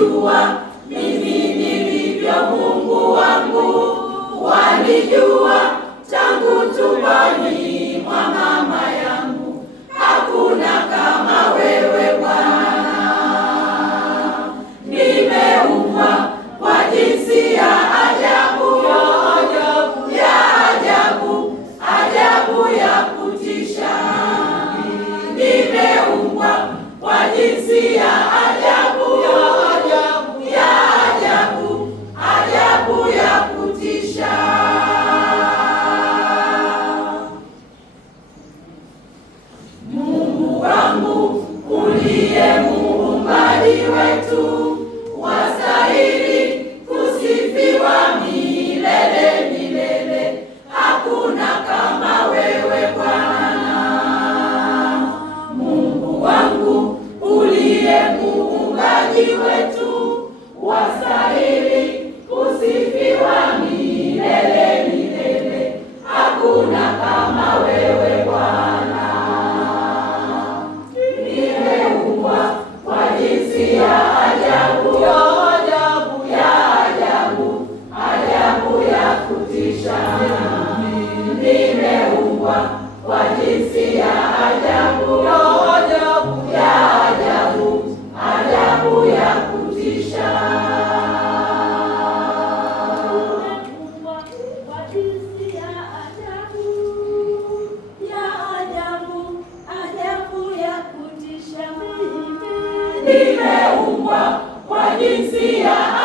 wanijua mimi nilivyo, Mungu wangu wanijua tangu tumboni mwa mama yangu. Hakuna kama wewe Bwana, nimeumbwa kwa jinsi ya ajabu, ajabu ya kutisha. Nimeumbwa kwa jinsi ya ajabu ya kutisha. Mungu wangu uliye muumbaji wetu, wastahili kusifiwa milele milele. Hakuna kama wewe Bwana. Mungu wangu uliye muumbaji wetu, wastahili kusifiwa milele milele. Hakuna kama wewe Bwana. Nimeumbwa kwa jinsi ya ajabu ya kutisha. Nimeumbwa kwa jinsi ya ajabu ya kutisha. Nimeumbwa kwa jinsi ya